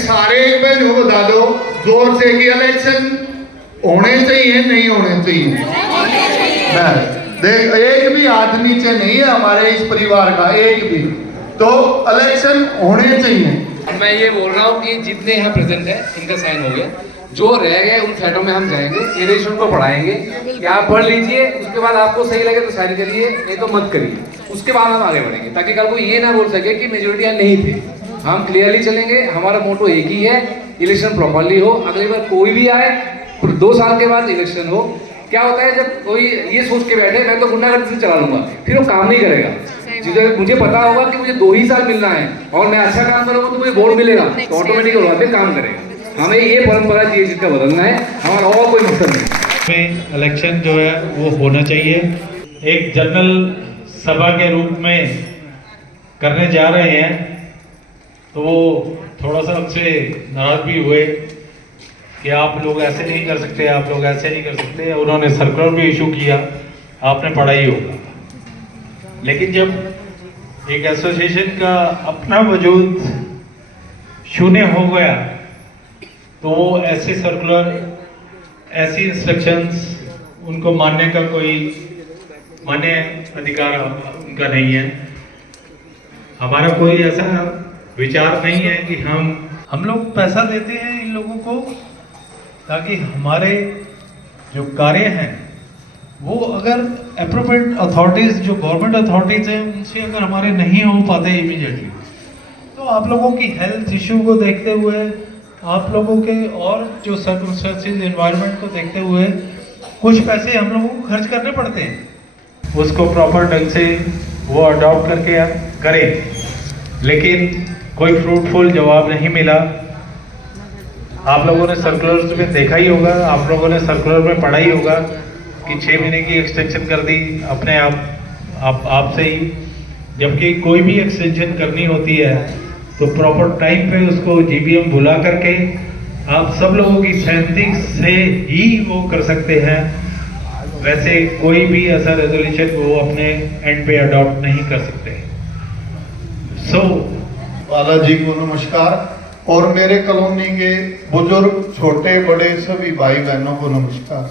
सारे एक बहनों को बता दो जोर से कि इलेक्शन होने चाहिए नहीं होने चाहिए। देख एक भी हाथ नीचे नहीं है हमारे इस परिवार का, एक भी। तो इलेक्शन होने चाहिए। मैं ये बोल रहा हूँ कि जितने यहाँ प्रेजेंट है इनका साइन हो गया, जो रह गए उन फ्लैटों में हम जाएंगे, इलेक्शन को पढ़ाएंगे कि आप पढ़ लीजिए, उसके बाद आपको सही लगे तो साइन करिए, नहीं तो मत करिए, उसके बाद हम आगे बढ़ेंगे, ताकि कल को ये ना बोल सके कि मेजोरिटी यहाँ नहीं थे। हम क्लियरली चलेंगे, हमारा मोटो एक ही है, इलेक्शन प्रॉपरली हो। अगली बार कोई भी आए 2 साल के बाद इलेक्शन हो। क्या होता है जब कोई ये सोच के बैठे मैं तो गुंडागर्दी से चला लूंगा, फिर वो काम नहीं करेगा। मुझे पता होगा कि मुझे 2 ही साल मिलना है और मैं अच्छा काम करूंगा तो मुझे वोट मिलेगा, तो ऑटोमेटिक काम करेगा। हमें ये परंपरा चाहिए जिसका बदलना है, हमारा और कोई मकसद नहीं। इलेक्शन जो है वो होना चाहिए। एक जनरल सभा के रूप में करने जा रहे हैं, तो वो थोड़ा सा हमसे नाराज भी हुए कि आप लोग ऐसे नहीं कर सकते, आप लोग ऐसे नहीं कर सकते। उन्होंने सर्कुलर भी इशू किया, आपने पढ़ा ही होगा। लेकिन जब एक एसोसिएशन का अपना वजूद शून्य हो गया, तो ऐसे सर्कुलर, ऐसी इंस्ट्रक्शंस उनको मानने का कोई मान्य अधिकार उनका नहीं है। हमारा कोई ऐसा विचार नहीं है कि हम लोग पैसा देते हैं इन लोगों को ताकि हमारे जो कार्य हैं वो अगर एप्रोप्रिएट अथॉरिटीज़, जो गवर्नमेंट अथॉरिटीज़ हैं, उनसे अगर हमारे नहीं हो पाते इमीडिएटली, तो आप लोगों की हेल्थ इशू को देखते हुए, आप लोगों के और जो सर्कमस्टेंसेस, एनवायरनमेंट को देखते हुए कुछ पैसे हम लोगों को खर्च करने पड़ते हैं। उसको प्रॉपर ढंग से वो अडॉप्ट करके करें, लेकिन कोई फ्रूटफुल जवाब नहीं मिला। आप लोगों ने सर्कुलर में देखा ही होगा, आप लोगों ने सर्कुलर में पढ़ा ही होगा कि 6 महीने की एक्सटेंशन कर दी अपने आप से ही। जबकि कोई भी एक्सटेंशन करनी होती है तो प्रॉपर टाइम पे उसको जीबीएम बुला करके आप सब लोगों की सहमति से ही वो कर सकते हैं। वैसे कोई भी ऐसा रेजोल्यूशन वो अपने एंड पे अडॉप्ट नहीं कर सकते। बालाजी को नमस्कार, और मेरे कॉलोनी के बुजुर्ग, छोटे बड़े सभी भाई बहनों को नमस्कार।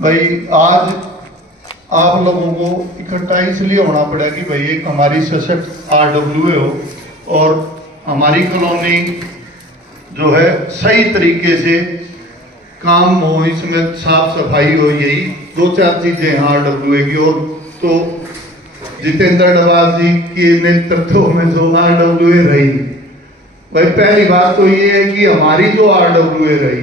भाई आज आप लोगों को इकट्ठा इसलिए होना पड़ा कि भाई एक हमारी सशक्त RWA हो और हमारी कॉलोनी जो है सही तरीके से काम हो, इसमें साफ सफाई हो, यही 2-4 चीजें हैं RWA की। और तो जितेंद्र डवाल जी के नेतृत्व में जो RWA रही, भाई पहली बात तो ये है कि हमारी जो RWA रही,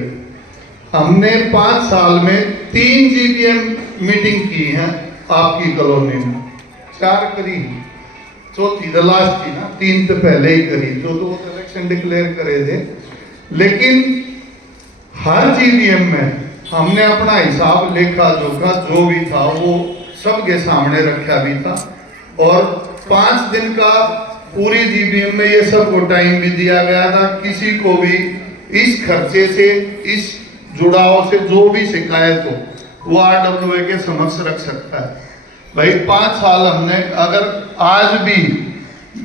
हमने 5 साल में 3 GBM मीटिंग की है आपकी कॉलोनी में, 4 करी, चौथी द लास्ट थी ना, 3 तो पहले ही करी, जो तो इलेक्शन डिक्लेयर करे थे। लेकिन हर GBM में हमने अपना हिसाब, लेखा जोखा जो भी था वो सबके सामने रखा भी था, और 5 दिन का पूरी GBM में ये सबको टाइम भी दिया गया था। किसी को भी इस खर्चे से, इस जुड़ाव से जो भी शिकायत हो वो RWA के समक्ष रख सकता है। भाई 5 साल हमने, अगर आज भी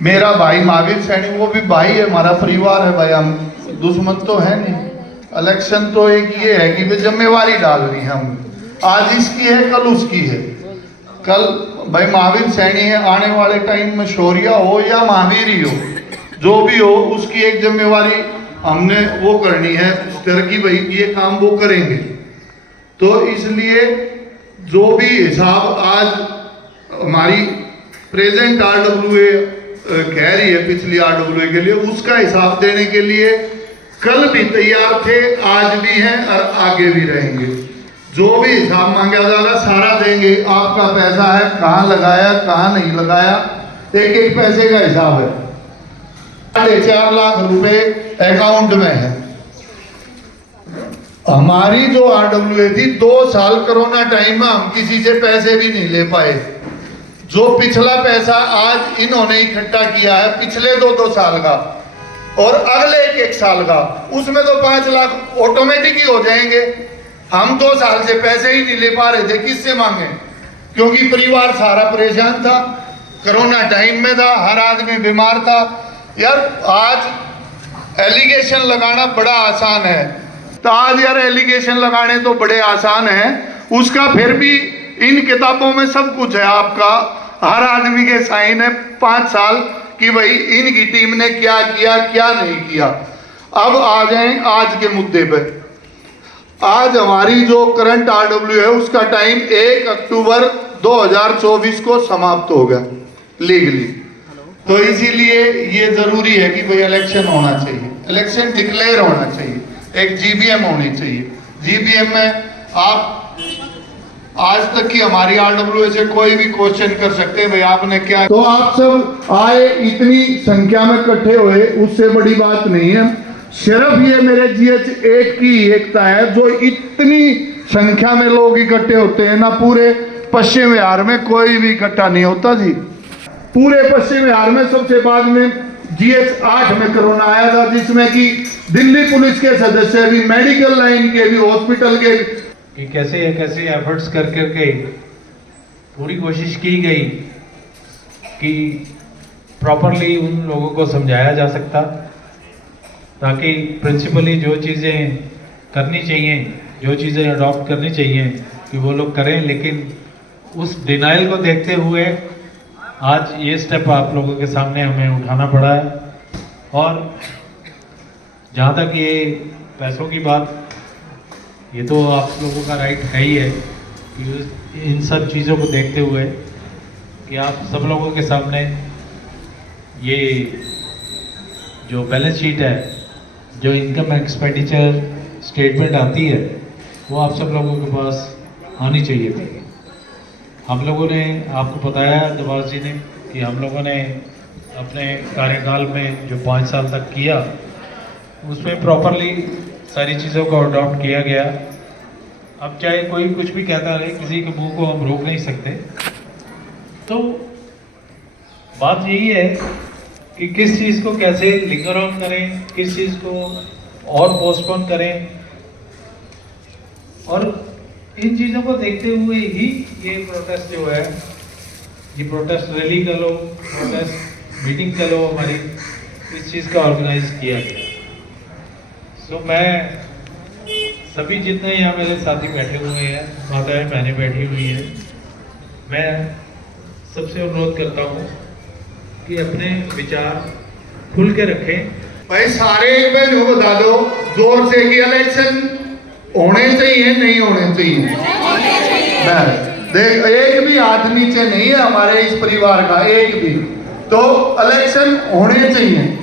मेरा भाई महावीर सैनी, वो भी भाई है, हमारा परिवार है भाई, हम दुश्मन तो है नहीं। इलेक्शन तो एक ये है कि जिम्मेवारी डाल रही है हम, आज इसकी है कल उसकी है। कल भाई महावीर सैनी है, आने वाले टाइम में शौर्या हो या महावीर ही हो, जो भी हो, उसकी एक जिम्मेवारी हमने वो करनी है उस तरह की, भाई ये काम वो करेंगे। तो इसलिए जो भी हिसाब आज हमारी प्रेजेंट RWA कह रही है पिछली RWA के लिए, उसका हिसाब देने के लिए कल भी तैयार थे, आज भी हैं और आगे भी रहेंगे। जो भी हिसाब मांगा जाएगा सारा देंगे। आपका पैसा है, कहाँ लगाया कहाँ नहीं लगाया, एक एक पैसे का हिसाब है। 4.5 लाख रुपए अकाउंट में है। हमारी जो RWA थी, 2 साल कोरोना टाइम में हम किसी से पैसे भी नहीं ले पाए। जो पिछला पैसा आज इन्होंने इकट्ठा किया है पिछले 2 साल का और अगले 1 साल का, उसमें तो 5 लाख ऑटोमेटिक ही हो जाएंगे। हम 2 साल से पैसे ही नहीं ले पा रहे थे, किससे मांगे? क्योंकि परिवार सारा परेशान था, कोरोना टाइम में था, हर आदमी बीमार था। यार आज एलिगेशन लगाना बड़ा आसान है, तो आज यार एलिगेशन लगाने तो बड़े आसान हैं, उसका फिर भी इन किताबों में सब कुछ है, आपका हर आदमी के साइन है 5 साल कि भाई इनकी टीम ने क्या किया क्या नहीं किया। अब आ जाएं आज के मुद्दे पे। आज हमारी जो करंट आरडब्ल्यू है उसका टाइम 1 अक्टूबर 2024 को समाप्त हो गया लीगली, तो इसीलिए ये जरूरी है कि भाई इलेक्शन होना चाहिए, इलेक्शन डिक्लेयर होना चाहिए, एक जीबीएम होनी चाहिए। जीबीएम में आप आज तक की हमारी आरडब्ल्यू से कोई भी क्वेश्चन कर सकते हैं भाई आपने क्या, तो आप सब आए इतनी संख्या में इकट्ठे हुए उससे बड़ी बात नहीं है, सिर्फ ये मेरे GH8 की एकता है जो इतनी संख्या में लोग इकट्ठे होते हैं ना, पूरे पश्चिम बिहार में कोई भी इकट्ठा नहीं होता जी। पूरे पश्चिम बिहार में सबसे बाद में GH8 में कोरोना आया था, जिसमें कि दिल्ली पुलिस के सदस्य भी, मेडिकल लाइन के भी, हॉस्पिटल के कि कैसे एफर्ट्स कर करके पूरी कोशिश की गई कि प्रॉपरली उन लोगों को समझाया जा सकता, ताकि प्रिंसिपली जो चीज़ें करनी चाहिए, जो चीज़ें अडॉप्ट करनी चाहिए कि वो लोग करें, लेकिन उस डिनाइल को देखते हुए आज ये स्टेप आप लोगों के सामने हमें उठाना पड़ा है। और जहाँ तक ये पैसों की बात, ये तो आप लोगों का राइट है ही है कि इन सब चीज़ों को देखते हुए कि आप सब लोगों के सामने ये जो बैलेंस शीट है, जो इनकम एक्सपेंडिचर स्टेटमेंट आती है, वो आप सब लोगों के पास आनी चाहिए थी। हम लोगों ने आपको बताया दबाव जी ने कि हम लोगों ने अपने कार्यकाल में जो 5 साल तक किया उसमें प्रॉपरली सारी चीज़ों को अडॉप्ट किया गया। अब चाहे कोई कुछ भी कहता रहे, किसी के मुंह को हम रोक नहीं सकते। तो बात यही है कि किस चीज़ को कैसे लिंगर ऑन करें, किस चीज़ को और पोस्टपोन करें, और इन चीज़ों को देखते हुए ही ये प्रोटेस्ट जो है, ये प्रोटेस्ट रैली का लो, प्रोटेस्ट मीटिंग का लो, हमारी इस चीज़ का ऑर्गेनाइज किया गया। तो मैं सभी जितने यहाँ मेरे साथी बैठे हुए हैं, माताएं बहनें बैठी हुई हैं, मैं सबसे अनुरोध करता हूँ कि अपने विचार खुल के रखें। भाई सारे एक बहनों को बता दो जोर से कि इलेक्शन होने चाहिए नहीं होने चाहिए। देख एक भी हाथ नीचे नहीं है हमारे इस परिवार का, एक भी, तो इलेक्शन होने चाहिए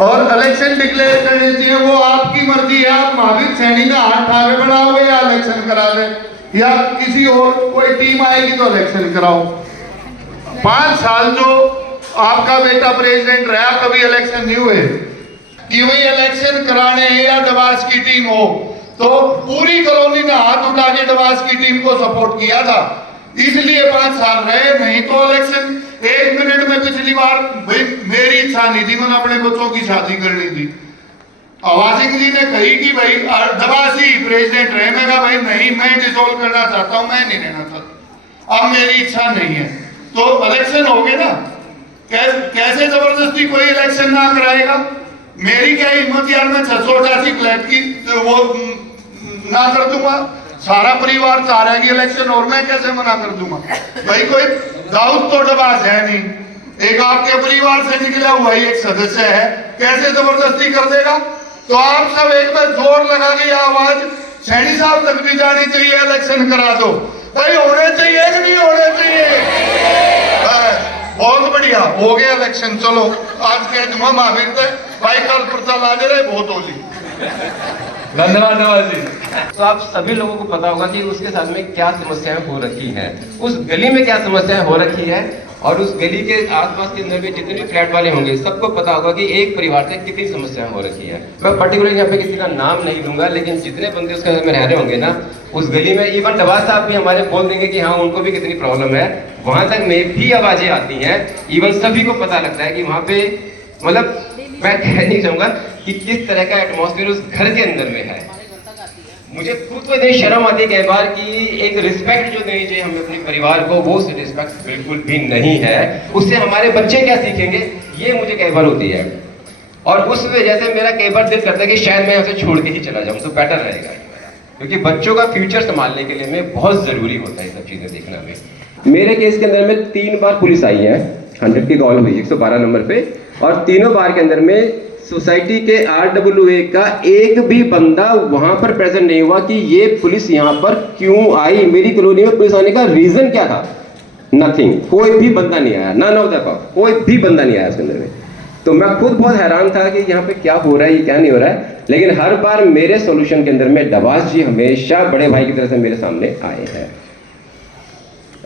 और इलेक्शन डिक्लेयर करने चाहिए। वो आपकी मर्जी है, आप महावीर सैनी का हाथ ठावे बनाओगे या इलेक्शन करा दे, या किसी और कोई टीम आएगी तो इलेक्शन कराओ। 5 साल जो आपका बेटा प्रेसिडेंट रहा, कभी इलेक्शन नहीं हुए, कि वही इलेक्शन कराने या डबास की टीम हो, तो पूरी कॉलोनी ने हाथ उठा के डबास की टीम को सपोर्ट किया था, इसलिए 5 साल रहे। नहीं तो इलेक्शन 1 मिनट में पिछली बार, भाई मेरी इच्छा नहीं थी, मैंने अपने बच्चों की शादी करनी थी, आवासिक जी ने कही कि भाई डबासी प्रेसिडेंट रहे, मैं कहा भाई नहीं, मैं डिसॉल्व करना चाहता हूं, मैं नहीं रहना चाहता, अब मेरी इच्छा नहीं है। तो इलेक्शन हो गए ना, कैसे जबरदस्ती कोई इलेक्शन ना कराएगा? मेरी क्या हिम्मत यार, मैं 688 फ्लैट की वो ना कर दूंगा, सारा परिवार चाह रहा है कि इलेक्शन, और मैं कैसे मना कर दूंगा? भाई कोई दाऊद तो डबास है नहीं, एक आपके परिवार से निकला हुआ ही एक सदस्य है, कैसे जबरदस्ती कर देगा? तो आप सब एक बार जोर लगा के आवाज सैनी साहब तक भी जानी चाहिए, इलेक्शन करा दो। भाई होने चाहिए कि नहीं होने चाहिए? बहुत बढ़िया हो गया इलेक्शन। चलो आज के जुम्मा महावीर थे भाई, कल पर्चा ला दे रहे, बहुत होली। धन्यवाद नवाज जी। तो आप सभी लोगों को पता होगा कि उसके साथ में क्या समस्याएं हो रखी हैं, उस गली में क्या समस्याएं हो रखी है, और उस गली के आसपास के अंदर भी जितने फ्लैट वाले होंगे सबको पता होगा कि एक परिवार से कितनी समस्याएं हो रखी है। मैं पर्टिकुलर यहाँ पे किसी का नाम नहीं लूंगा, लेकिन जितने बंदे उसके अंदर में रह रहे होंगे ना उस गली में, इवन डबास साहब भी हमारे बोल देंगे कि हाँ उनको भी कितनी प्रॉब्लम है, वहां तक में भी आवाजें आती हैं। इवन सभी को पता लगता है कि वहां पे, मतलब मैं कह नहीं चाहूंगा कि किस तरह का एटमॉस्फेयर उस घर के अंदर में है। मुझे खुद को इतनी शर्म आती है कई बार कि एक रिस्पेक्ट जो देनी चाहिए हमें अपने परिवार को, वो रिस्पेक्ट बिल्कुल भी नहीं है। उससे हमारे बच्चे क्या सीखेंगे, ये मुझे कई बार होती है। और उस वजह से मेरा कई बार दिल करता है कि शायद मैं यहाँ से छोड़ के ही चला जाऊँ तो बेटर रहेगा, क्योंकि बच्चों का फ्यूचर संभालने के लिए में बहुत ज़रूरी होता है ये सब चीज़ें देखना में। मेरे केस के अंदर में 3 बार पुलिस आई है, 100 की कॉल हुई 112 नंबर पे, और तीनों बार के अंदर में सोसाइटी के RWA का एक भी बंदा वहां पर प्रेजेंट नहीं हुआ कि ये पुलिस यहाँ पर क्यों आई, मेरी कॉलोनी में पुलिस आने का रीजन क्या था। नथिंग, कोई भी बंदा नहीं आया, नन ऑफ द अबव, कोई भी बंदा नहीं आया उसके अंदर में। तो मैं खुद बहुत हैरान था कि यहाँ पे क्या हो रहा है, ये क्या नहीं हो रहा है। लेकिन हर बार मेरे सॉल्यूशन के अंदर में डबास जी हमेशा बड़े भाई की तरह से मेरे सामने आए हैं।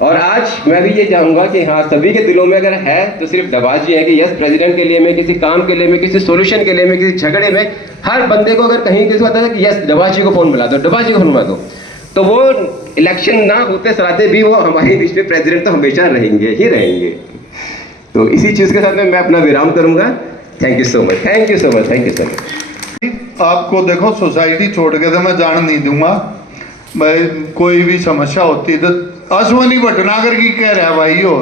और आज मैं भी ये चाहूंगा कि हाँ, सभी के दिलों में अगर है तो सिर्फ डबास जी है कि यस, प्रेसिडेंट के लिए में, किसी काम के लिए में, किसी सॉल्यूशन के लिए में, किसी झगड़े में, हर बंदे को अगर कहीं किसी को आता है कि यस डबास जी को फोन मिला दो, डबास जी को फोन मिला दो, तो वो इलेक्शन ना होते सराते भी वो हमारे देश में प्रेसिडेंट तो हमेशा रहेंगे ही रहेंगे। तो इसी चीज के साथ में मैं अपना विराम करूंगा। Thank you so much, thank you so much, thank you so much. आपको देखो सोसाइटी छोड़ के तो मैं जान नहीं दूंगा। भाई कोई भी समस्या होती तो अश्वनी भटनागर की कह रहा भाई हो,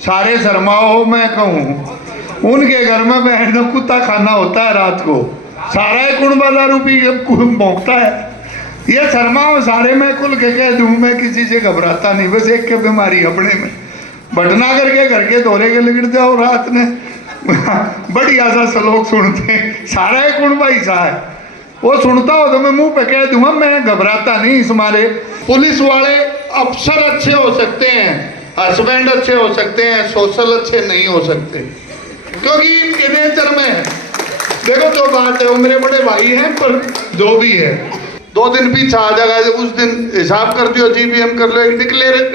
सारे शर्माओ मैं कहूँ उनके घर में बहन का कुत्ता खाना होता है रात को, सारा कुण बाजार रूपी भोंकता है। ये शर्माओ सारे, मैं खुल के कह दूँ, मैं किसी से घबराता नहीं, बस एक के बीमारी अपने में। भटनागर के घर के दौरे के लिगड़ जाओ रात ने बढ़िया सा श्लोक सुनते, सारा कुण भाई सा है, वो सुनता हो तो मैं मुंह पे कह दूंगा, मैं घबराता नहीं। इस मारे पुलिस वाले अफसर अच्छे हो सकते हैं, हस्बैंड अच्छे हो सकते हैं, सोशल अच्छे नहीं हो सकते, क्योंकि इनके नेचर में है। देखो जो बात है वो मेरे बड़े भाई हैं, पर जो भी है 2 दिन पीछे आ जाएगा, उस दिन हिसाब कर दियो, GBM कर लो, एक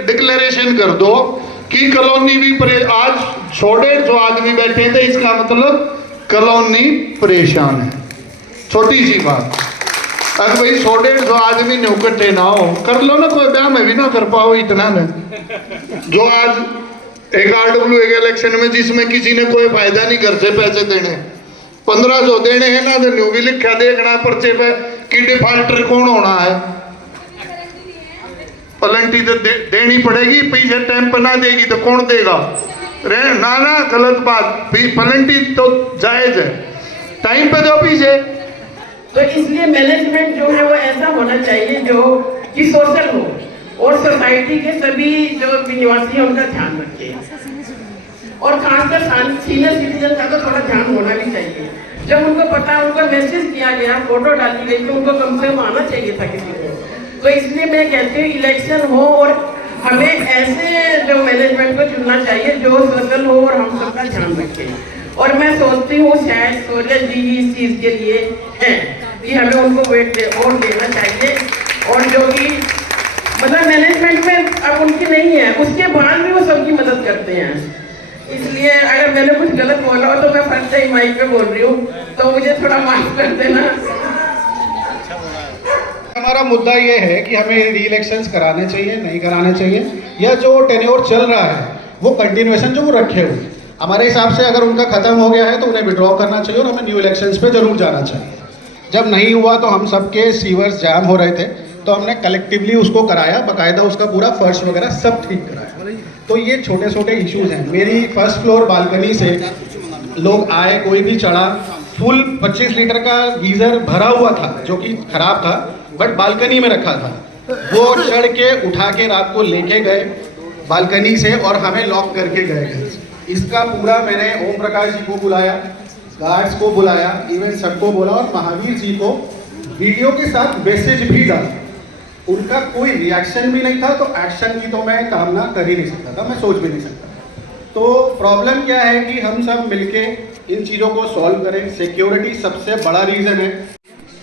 डिक्लेरेशन कर दो कि कॉलोनी भी आज 150 आदमी बैठे थे, इसका मतलब कॉलोनी परेशान है। छोटी सी बात, अगर भाई 150 आदमी ने इकट्ठे ना हो, कर लो ना, कोई ब्याह में भी ना कर पाओ इतना ना। जो आज एक RWA के इलेक्शन में जिसमें किसी ने कोई फायदा नहीं घर से पैसे देने, 1500 देने हैं ना, तो न्यू भी लिखा देखना पर्चे पे कि डिफॉल्टर कौन होना है। पलंटी तो देनी पड़ेगी, पैसे टाइम पर ना देगी तो कौन देगा। ना ना गलत बात, पलंटी तो जायज है, टाइम पे दो पीछे। तो इसलिए मैनेजमेंट जो है वो ऐसा होना चाहिए जो कि सोशल हो और सोसाइटी के सभी जो निवासी हैं उनका ध्यान रखे, और खासकर सीनियर सिटीजन का तो थोड़ा ध्यान होना भी चाहिए। जब उनको पता, उनको मैसेज किया गया, फोटो डाली गई, तो उनको कम से कम आना चाहिए था किसी को। तो इसलिए मैं कहती हूँ इलेक्शन हो और हमें ऐसे जो मैनेजमेंट को चुनना चाहिए जो सोशल हो और हम सबका ध्यान रखे। और मैं सोचती हूँ शायद सोलह जी इस चीज़ के लिए हैं कि हमें उनको वोट देना चाहिए, और जो कि मतलब मैनेजमेंट में अब उनकी नहीं है, उसके बाद भी वो सबकी मदद करते हैं। इसलिए अगर मैंने कुछ गलत बोला हो तो मैं फर्स्ट टाइम माइक पे बोल रही हूँ, तो मुझे थोड़ा माफ कर देना। हमारा मुद्दा ये है कि हमें री इलेक्शंस कराने चाहिए, नहीं कराने चाहिए, या जो टेन्योर चल रहा है वो कंटिन्यूएशन जो वो रखे हुए, हमारे हिसाब से अगर उनका खत्म हो गया है तो उन्हें विड्रॉ करना चाहिए और हमें न्यू इलेक्शंस पे जरूर जाना चाहिए। जब नहीं हुआ तो हम सबके सीवर्स जाम हो रहे थे, तो हमने कलेक्टिवली उसको कराया, बाकायदा उसका पूरा फर्श वगैरह सब ठीक कराया। तो ये छोटे छोटे इश्यूज हैं। मेरी फर्स्ट फ्लोर बालकनी से लोग आए, कोई भी चढ़ा, फुल 25 लीटर का गीजर भरा हुआ था जो कि खराब था, बट बालकनी में रखा था, वो चढ़ के उठा के रात को लेके गए बालकनी से और हमें लॉक करके गए घर से। इसका पूरा मैंने ओम प्रकाश जी को बुलाया, गार्ड्स को बुलाया, इवन सबको बोला और महावीर जी को वीडियो के साथ मैसेज भी डाला। उनका कोई रिएक्शन भी नहीं था, तो एक्शन की तो मैं कामना कर ही नहीं सकता था, मैं सोच भी नहीं सकता। तो प्रॉब्लम क्या है कि हम सब मिलके इन चीज़ों को सॉल्व करें। सिक्योरिटी सबसे बड़ा रीज़न है।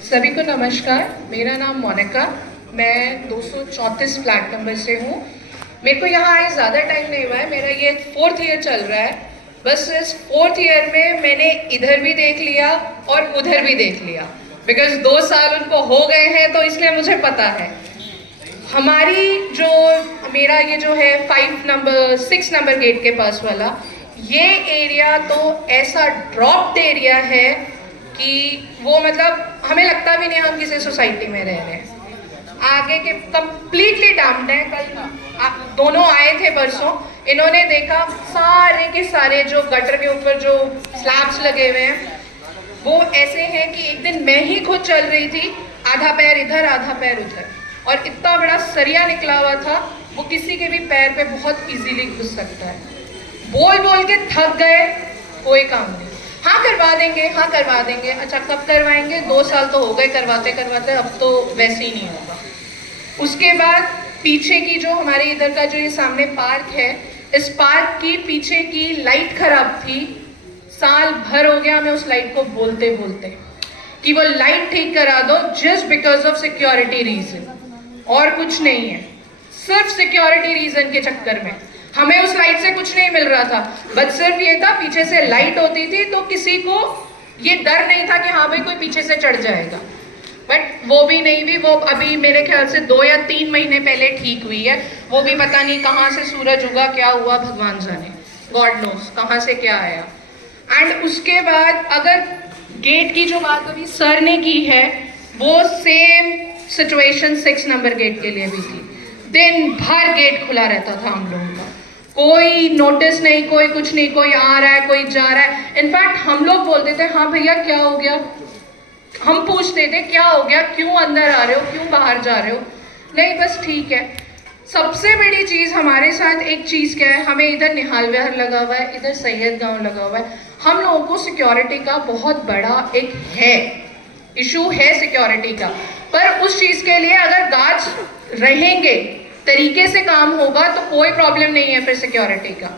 सभी को नमस्कार, मेरा नाम मोनिका, मैं 234 फ्लैट नंबर से हूँ। मेरे को यहाँ आए ज़्यादा टाइम नहीं हुआ है, मेरा ये 4th ईयर चल रहा है। बस इस 4th ईयर में मैंने इधर भी देख लिया और उधर भी देख लिया, बिकॉज 2 साल उनको हो गए हैं, तो इसलिए मुझे पता है। हमारी जो मेरा ये जो है 6 नंबर गेट के पास वाला ये एरिया तो ऐसा ड्रॉप्ड एरिया है कि वो मतलब हमें लगता भी नहीं हम किसी सोसाइटी में रह रहे हैं। आगे के कंप्लीटली डैम्ड है। कल दोनों आए थे परसों, इन्होंने देखा सारे के सारे जो गटर के ऊपर जो स्लैब्स लगे हुए हैं वो ऐसे हैं कि एक दिन मैं ही खुद चल रही थी, आधा पैर इधर आधा पैर उधर, और इतना बड़ा सरिया निकला हुआ था, वो किसी के भी पैर पे बहुत इजीली घुस सकता है। बोल बोल के थक गए, कोई काम नहीं, हाँ करवा देंगे, हाँ करवा देंगे। अच्छा कब करवाएंगे? 2 साल तो हो गए करवाते करवाते, अब तो वैसे ही नहीं होगा। उसके बाद पीछे की जो हमारे इधर का जो ये सामने पार्क है, इस पार्क की पीछे की लाइट खराब थी। साल भर हो गया हमें उस लाइट को बोलते बोलते कि वो लाइट ठीक करा दो, just because of security reason, और कुछ नहीं है। सिर्फ सिक्योरिटी रीजन के चक्कर में हमें उस लाइट से कुछ नहीं मिल रहा था, बस सिर्फ ये था पीछे से लाइट होती थी तो किसी को ये डर नहीं था कि हाँ भाई कोई पीछे से चढ़ जाएगा। बट वो भी नहीं हुई, वो अभी मेरे ख्याल से 2 या 3 महीने पहले ठीक हुई है। वो भी पता नहीं कहाँ से सूरज उगा, क्या हुआ भगवान जाने, गॉड नोस कहाँ से क्या आया। एंड उसके बाद अगर गेट की जो बात अभी सर ने की है, वो सेम सिचुएशन 6 नंबर गेट के लिए भी थी। दिन भर गेट खुला रहता था हम लोगों का, कोई नोटिस नहीं, कोई कुछ नहीं, कोई आ रहा है कोई जा रहा है। इनफैक्ट हम लोग बोलते थे हाँ भैया क्या हो गया, हम पूछते थे क्या हो गया, क्यों अंदर आ रहे हो, क्यों बाहर जा रहे हो, नहीं बस ठीक है। सबसे बड़ी चीज़ हमारे साथ एक चीज़ क्या है, हमें इधर निहाल विहार लगा हुआ है, इधर सैयद गांव लगा हुआ है। हम लोगों को सिक्योरिटी का बहुत बड़ा एक है इशू है सिक्योरिटी का, पर उस चीज़ के लिए अगर गार्ड्स रहेंगे, तरीके से काम होगा तो कोई प्रॉब्लम नहीं है फिर सिक्योरिटी का।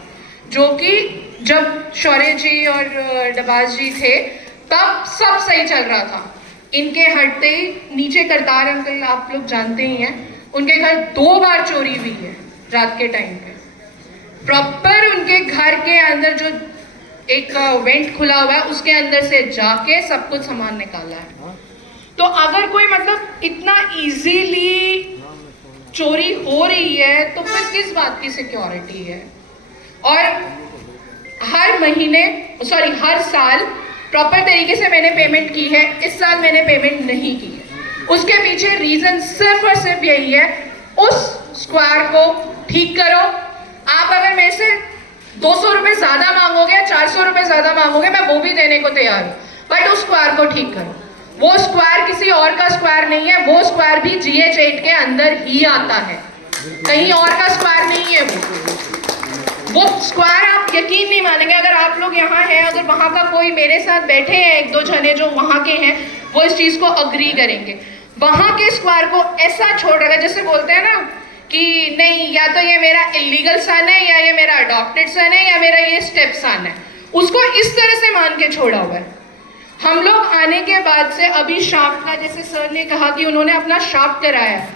जो कि जब शौर्य जी और डबाज जी थे तब सब सही चल रहा था। इनके हटते ही नीचे करतार अंकल आप लोग जानते ही हैं, उनके घर 2 बार चोरी हुई है रात के टाइम पे। प्रॉपर उनके घर के अंदर जो एक वेंट खुला हुआ है उसके अंदर से जाके सब कुछ सामान निकाला है। तो अगर कोई मतलब इतना इजीली चोरी हो रही है तो फिर किस बात की सिक्योरिटी है। और हर साल प्रॉपर तरीके से मैंने पेमेंट की है, इस साल मैंने पेमेंट नहीं की है। उसके पीछे रीजन सिर्फ और सिर्फ यही है, उस स्क्वायर को ठीक करो। आप अगर मेरे से 200 रुपये ज्यादा मांगोगे, 400 रुपये ज्यादा मांगोगे, मैं वो भी देने को तैयार हूँ, बट उस स्क्वायर को ठीक करो। वो स्क्वायर किसी और का स्क्वायर नहीं है, वो स्क्वायर भी GH8 के अंदर ही आता है, कहीं और का स्क्वायर नहीं है। वो स्क्वायर आप यकीन नहीं मानेंगे, अगर आप लोग यहाँ हैं, अगर वहाँ का कोई मेरे साथ बैठे हैं 1-2 जने जो वहाँ के हैं, वो इस चीज़ को अग्री करेंगे। वहाँ के स्क्वायर को ऐसा छोड़ रखा, जैसे बोलते हैं ना कि नहीं या तो ये मेरा इलीगल सन है, या ये मेरा अडॉप्टेड सन है, या मेरा ये स्टेप सन है, उसको इस तरह से मान के छोड़ा हुआ है। हम लोग आने के बाद से अभी शाफ्ट का, जैसे सर ने कहा कि उन्होंने अपना शाफ्ट कराया,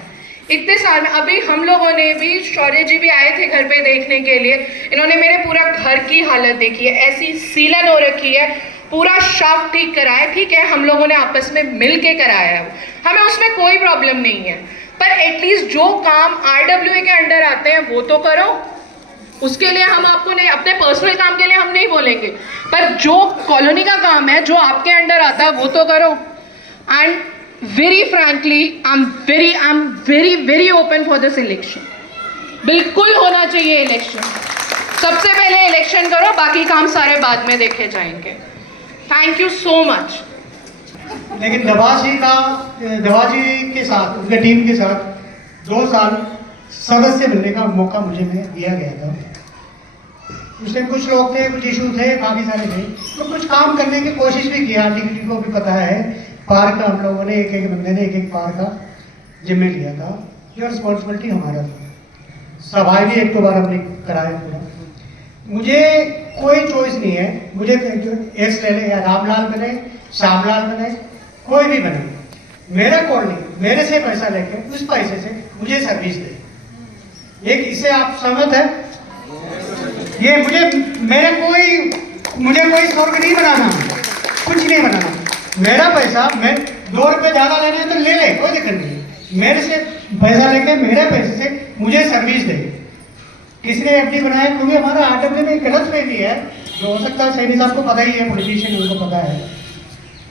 इतने साल में अभी हम लोगों ने भी, शौर्य जी भी आए थे घर पे देखने के लिए, इन्होंने मेरे पूरा घर की हालत देखी है, ऐसी सीलन हो रखी है, पूरा शाफ्ट ठीक कराया। ठीक है हम लोगों ने आपस में मिल के कराया है, हमें उसमें कोई प्रॉब्लम नहीं है, पर एटलीस्ट जो काम RWA के अंडर आते हैं वो तो करो। उसके लिए हम आपको नहीं, अपने पर्सनल काम के लिए हम नहीं बोलेंगे, पर जो कॉलोनी का काम है, जो आपके अंडर आता है वो तो करो। And very frankly I am very open for this election. बिल्कुल होना चाहिए इलेक्शन, सबसे पहले इलेक्शन करो, बाकी काम सारे बाद में देखे जाएंगे। Thank you so much. लेकिन दवा जी के साथ, उनके टीम के साथ 2 साल सदस्य मिलने का मौका मुझे दिया गया था। उसमें कुछ लोग थे, कुछ इशू थे, बाकी सारे थे, तो कुछ काम करने की कोशिश भी किया। टीम को भी पता है, पार्क का हम लोगों ने एक बंदे ने एक पार्क का जिम्मे लिया था, ये रिस्पॉन्सिबिलिटी हमारा था। सभाएं भी 1-2 बार हमने कराया पूरा। मुझे कोई चॉइस नहीं है, मुझे एस ले ले या रामलाल बने, श्यामलाल बने, कोई भी बने, मेरा कॉलोनी मेरे से पैसा लेके उस पैसे से मुझे सर्विस दे। ये इससे आप सहमत है? ये मुझे कोई स्वर्ग नहीं बनाना, कुछ नहीं बनाना। मेरा पैसा, मैं 2 रुपये ज़्यादा लेने हैं तो ले ले, कोई दिक्कत नहीं। मेरे से पैसा लेके मेरे पैसे से मुझे सर्विस दे। किसने FD बनाया? क्योंकि हमारा RWA में गलत फहमी है, जो हो सकता है सैनी साहब को पता ही है, पॉलिटिशियन उनको पता है,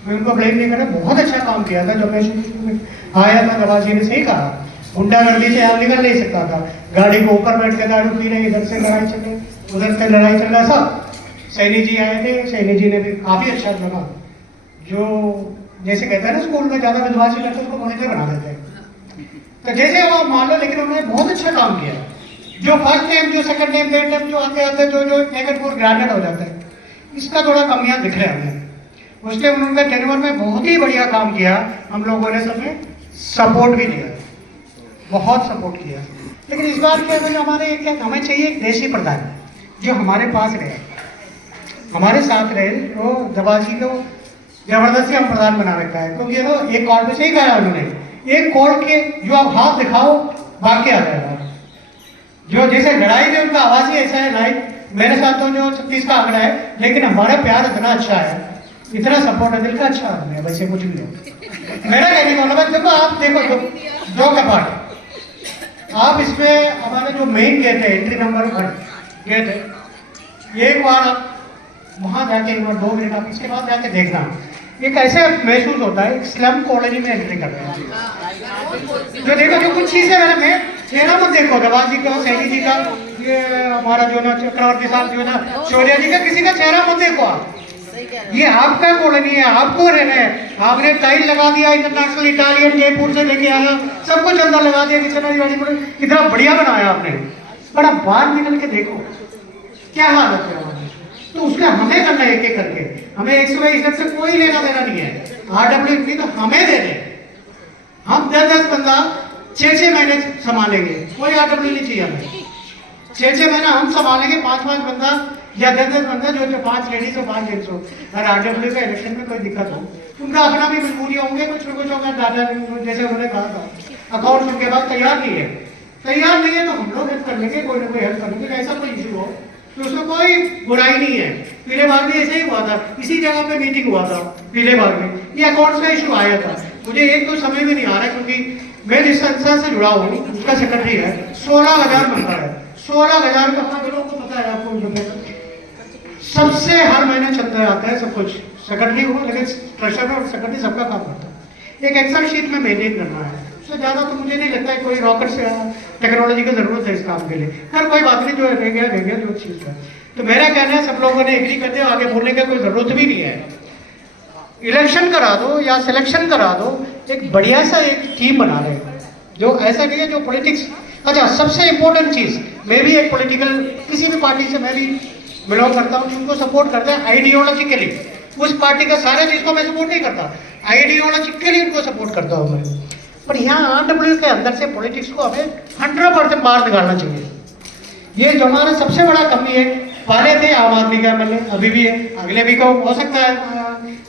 मैं उनको ब्लेम नहीं कर रहा। बहुत अच्छा काम किया था जब मैं शुरू में आया था, नवाज जी ने सही कहा, गुंडागर्दी से आप निकल नहीं सकता था। गाड़ी को ऊपर बैठ के दारू पी रहे, इधर से लड़ाई चल रही, उधर से लड़ाई चल रहा, सब। सैनी जी आए थे, सैनी जी ने भी काफ़ी अच्छा लगा, जो जैसे कहते हैं ना स्कूल में ज़्यादा बदमाशी करते हैं उसको मॉनिटर बना देते हैं। तो जैसे वो मान लो, लेकिन उन्होंने बहुत अच्छा काम किया। जो फर्स्ट टाइम, जो सेकंड टाइम, थर्ड टाइम जो आते आते जो नेगेटिव ग्रेडेड हो जाता है, इसका थोड़ा कमियां दिख रहे हैं हमें। उसके उन्होंने टेनवर में बहुत ही बढ़िया काम किया, हम लोगों ने सबने सपोर्ट भी दिया, बहुत सपोर्ट किया। लेकिन इस बार क्या है, हमारे क्या हमें चाहिए एक देशी प्रधान जो हमारे पास रहे, हमारे साथ रहे। वो दबाजी को जबरदस्ती हम प्रधान बना रखा है, क्योंकि ये तो एक कॉल पे सही कहा उन्होंने, एक कॉल के जो आप हाथ दिखाओ बाकी आ जाएगा। जो जैसे लड़ाई में उनका आवाज ही ऐसा है, लाइक मेरे साथ तो जो 36 का आंकड़ा है, लेकिन हमारा प्यार इतना अच्छा है, इतना सपोर्ट है, दिल का अच्छा आदमी है, वैसे कुछ नहीं है। मेरा कहने का मतलब देखो, आप देखो जो कपाट आप इसमें हमारे जो मेन गेट है, एंट्री नंबर 1 गेट है, एक बार आप वहां जाके एक बार 2 मिनट आप इसके बाद जाके देखना, एक ऐसे महसूस होता है स्लम कॉलोनी में एंट्री कर रहे हैं। जो देखो, जो कुछ चीजें मैंने में चेहरा मत देखो, दबाजी का, सैनी जी का, ये हमारा जो ना चक्रवर्ती साहब जो ना शौर्या जी का, किसी का चेहरा मत देखो आप। ये आपका कॉलोनी है, आपको रहना है। आपने टाइल लगा दिया, इंटरनेशनल इटालियन जयपुर से लेके आया, सब कुछ अंदर लगा दिया, कितना बढ़िया बनाया आपने। पर आप बाहर निकल के देखो क्या हालत है। तो उसका हमें करना है एक एक करके, हमें 100% से कोई लेना देना नहीं है। RWP तो हमें दे दे, हम 10-10 बंदा 6-6 महीने संभालेंगे, कोई RWP नहीं चाहिए हमें। 6-6 महीना हम संभालेंगे, 5-5 बंदा या 10-10 बंदा, जो 5 लेडीज हो 5 जेंट्स हो। अगर RWP का इलेक्शन में कोई दिक्कत हो, उनका अपना भी मजबूरी होंगे, कुछ न कुछ होगा। दादा जैसे उन्होंने कहा था, अकाउंट उनके पास तैयार नहीं है तो हम लोग हेल्प कर लेंगे, कोई ना कोई हेल्प कर लेंगे। ऐसा कोई इशू हो तो उसमें कोई बुराई नहीं है। पीले बाग में ऐसे ही हुआ था, इसी जगह पे मीटिंग हुआ था पीले बाग में, ये अकाउंट्स का इशू आया था। मुझे एक तो समय में नहीं आ रहा, क्योंकि मैं जिस संस्था से जुड़ा हूँ उसका सेक्रेटरी है, 16,000 मेंबर है, 16,000 का आप लोगों को पता है, आपको सबसे हर महीने चलता आता है सब कुछ। सेक्रेटरी हुआ, लेकिन ट्रेजरर और सेक्रेटरी सबका काम करता है। एक एक्सेल शीट में मेंटेन करना है, उससे ज़्यादा तो मुझे नहीं लगता है कोई रॉकेट से टेक्नोलॉजी की जरूरत है इस काम के लिए। खैर कोई बात नहीं, जो रह गया जो चीज़ है। तो मेरा कहना है, सब लोगों ने एग्री करते हैं, आगे बोलने का कोई जरूरत भी नहीं है। इलेक्शन करा दो या सिलेक्शन करा दो, एक बढ़िया सा एक टीम बना रहे जो ऐसा नहीं है जो पॉलिटिक्स। अच्छा, सबसे इंपॉर्टेंट चीज़, मैं भी एक पॉलिटिकल किसी भी पार्टी से मैं भी बिलोंग करता हूँ, उनको सपोर्ट करते हैं आइडियोलॉजिकली। उस पार्टी का सारे चीज़ को मैं सपोर्ट नहीं करता, आइडियोलॉजिकली उनको सपोर्ट करता हूँ मैं। पर यहाँ RWP के अंदर से पॉलिटिक्स को हमें 100% बाहर निकालना चाहिए। ये जो हमारा सबसे बड़ा कमी है, पहले थे आम आदमी के एमएलए, अभी भी है, अगले भी को हो सकता है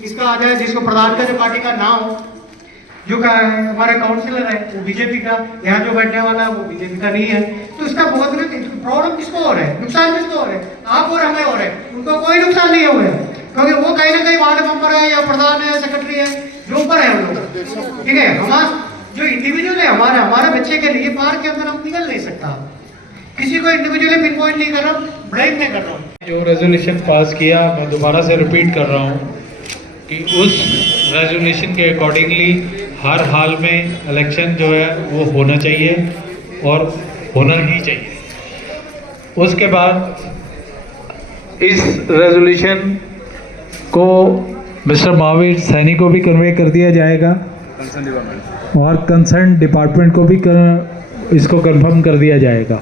इसका आ जाए, जिसको प्रधान करे पार्टी का ना हो। जो का हमारे काउंसिलर है वो बीजेपी का, यहाँ जो बैठने वाला है वो बीजेपी का नहीं है। तो इसका बहुत प्रॉब्लम किसको हो रहा है, नुकसान किसको हो रहा है, आप और हमें हो रहा है। उनको कोई नुकसान नहीं हो रहा है, क्योंकि वो कहीं ना कहीं वार्ड मेंबर है या प्रधान है, सेक्रेटरी है, जो ऊपर है उन लोग। ठीक है, हमारा जो इंडिविजुअल है, हमारे बच्चे के लिए बाहर के अंदर हम निकल नहीं सकता। किसी को इंडिविजुअली पिन पॉइंट नहीं कर रहा हूँ, ब्लेम नहीं कर रहा हूँ। जो रेजोल्यूशन पास किया, मैं दोबारा से रिपीट कर रहा हूँ कि उस रेजोल्यूशन के अकॉर्डिंगली हर हाल में इलेक्शन जो है वो होना चाहिए और होना ही चाहिए। उसके बाद इस रेजोल्यूशन को मिस्टर महावीर सैनी को भी कन्वे कर दिया जाएगा और कंसर्न डिपार्टमेंट को भी इसको कंफर्म कर दिया जाएगा।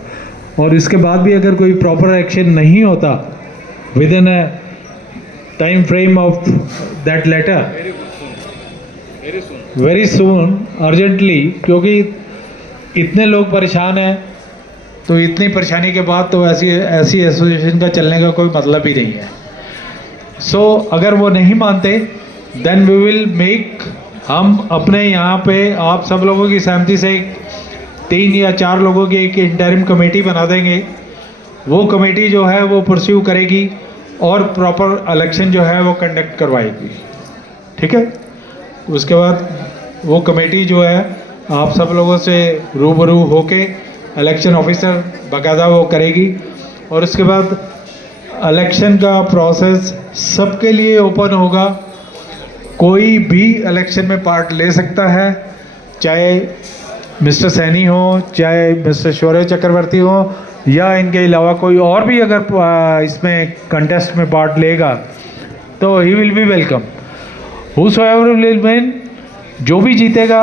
और इसके बाद भी अगर कोई प्रॉपर एक्शन नहीं होता within a time frame of that letter, very soon, urgently, क्योंकि इतने लोग परेशान हैं, तो इतनी परेशानी के बाद तो ऐसी एसोसिएशन का चलने का कोई मतलब ही नहीं है। सो अगर वो नहीं मानते देन वी विल मेक, हम अपने यहाँ पे आप सब लोगों की सहमति से 3 या 4 लोगों की एक इंटरिम कमेटी बना देंगे। वो कमेटी जो है वो परस्यू करेगी और प्रॉपर इलेक्शन जो है वो कंडक्ट करवाएगी। ठीक है, उसके बाद वो कमेटी जो है आप सब लोगों से रूबरू होके इलेक्शन ऑफिसर बाकायदा वो करेगी। और उसके बाद इलेक्शन का प्रोसेस सबके लिए ओपन होगा, कोई भी इलेक्शन में पार्ट ले सकता है, चाहे मिस्टर सैनी हो, चाहे मिस्टर शौर्य चक्रवर्ती हो, या इनके अलावा कोई और भी अगर इसमें कंटेस्ट में पार्ट लेगा तो he will be welcome. Whosoever will win, जो भी जीतेगा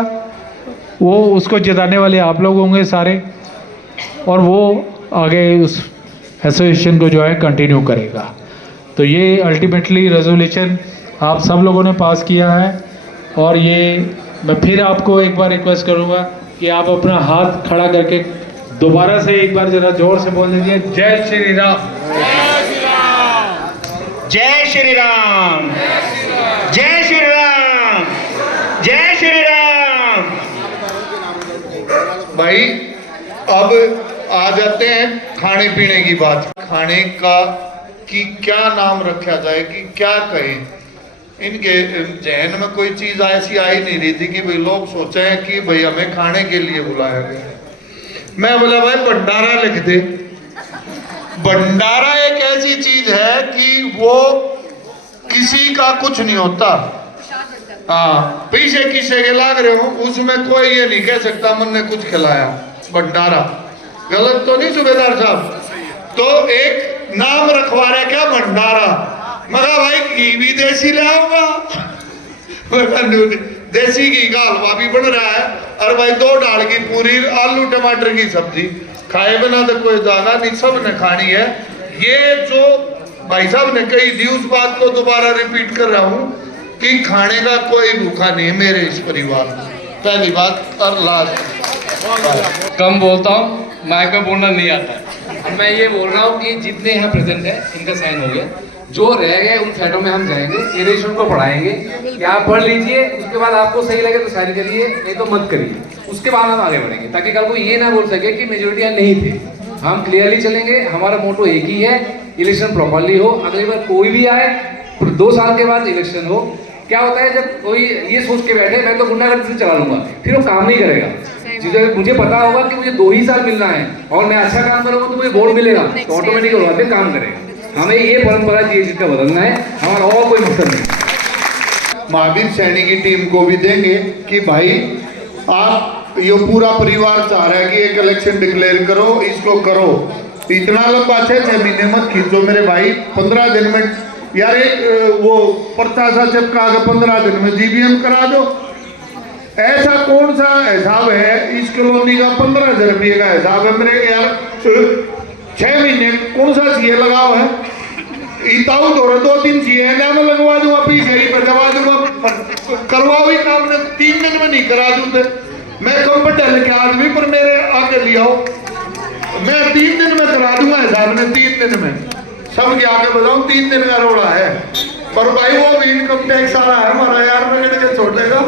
वो उसको जिताने वाले आप लोग होंगे सारे, और वो आगे उस एसोसिएशन को जो है कंटिन्यू करेगा। तो ये अल्टीमेटली रेजोल्यूशन आप सब लोगों ने पास किया है। और ये मैं फिर आपको एक बार रिक्वेस्ट करूँगा कि आप अपना हाथ खड़ा करके दोबारा से एक बार ज़रा जोर से बोल दीजिए, जय श्री राम। जय श्री राम, जय श्री राम, जय श्री राम। भाई अब आ जाते हैं खाने पीने की बात। खाने का कि क्या नाम रखा जाए, कि क्या कहें। इनके जहन में कोई चीज ऐसी आई नहीं रही थी कि भाई लोग सोचे हैं कि भाई हमें खाने के लिए बुलाया गया। मैं बोला भाई भंडारा लिख दे। भंडारा एक ऐसी चीज है कि वो किसी का कुछ नहीं होता। हाँ, पीछे किसे के लाग रहे हो, उसमें कोई ये नहीं कह सकता मन ने कुछ खिलाया। भंडारा गलत तो नहीं सूबेदार साहब? तो एक नाम रखवा रहे क्या, भंडारा। मगर भाई घी भी देसी ले आऊंगा। देसी घी का हलवा भी बन रहा है, और भाई 2 दाल की पूरी, आलू टमाटर की सब्जी, खाए बिना तो कोई जाना नहीं, सब ने खानी है। ये जो भाई साहब ने कही थी उस बात को दोबारा रिपीट कर रहा हूँ कि खाने का कोई भूखा नहीं मेरे इस परिवार में। पहली बात। और लास्ट, कम बोलता हूँ, माइक में बोलना नहीं आता। मैं ये बोल रहा हूँ कि जितने यहाँ प्रेजेंट है इनका साइन हो गया, जो रह गए उन फैटों में हम जाएंगे, इरेशन को पढ़ाएंगे कि आप पढ़ लीजिए, उसके बाद आपको सही लगे तो साइन करिए, नहीं तो मत करिए, उसके बाद हम आगे बढ़ेंगे, ताकि कल को ये ना बोल सके कि मेजोरिटी नहीं थे। हम क्लियरली चलेंगे, हमारा मोटो एक ही है, इलेक्शन प्रॉपरली हो। अगली बार कोई भी आए, 2 साल के बाद इलेक्शन हो। क्या होता है जब कोई ये सोच के बैठे मैं तो गुंडागर्दी से चला लूंगा, फिर वो काम नहीं करेगा। मुझे पता होगा कि मुझे 2 ही साल मिलना है और मैं अच्छा काम करूंगा तो मुझे वोट मिलेगा, तो ऑटोमेटिक काम करेगा। हमें ये परंपरा चाहिए जिसका बदलना है, हमारा और कोई मकसद नहीं। महावीर सैनी की टीम को भी देंगे कि भाई आप, ये पूरा परिवार चाह रहा है कि एक इलेक्शन डिक्लेयर करो, इसको करो। इतना लंबा 6 महीने मत खींचो मेरे भाई। 15 दिन में यार एक वो पर्चा सा चिपका के 15 दिन में जीबीएम करा दो। ऐसा कौन सा हिसाब है इस कॉलोनी का? 15,000 रुपये का हिसाब है मेरे यार। 6 महीने कौन सा सीए लगाओ है? इताऊ दो 2-3 सीए मैं लगवा दूंगा, पीछे ही करवा दूंगा, करवाओ ही काम ने 3 दिन में नहीं करा दूंगे। मैं कंप्यूटर के आदमी पर मेरे आगे ले आओ, मैं 3 दिन में करा दूंगा हिसाब ने। 3 दिन में सब के आगे बताऊं 3 दिन का रोड़ा है। पर भाई वो भी इनकम टैक्स आ रहा है हमारा यार, मैं के छोड़ेगा।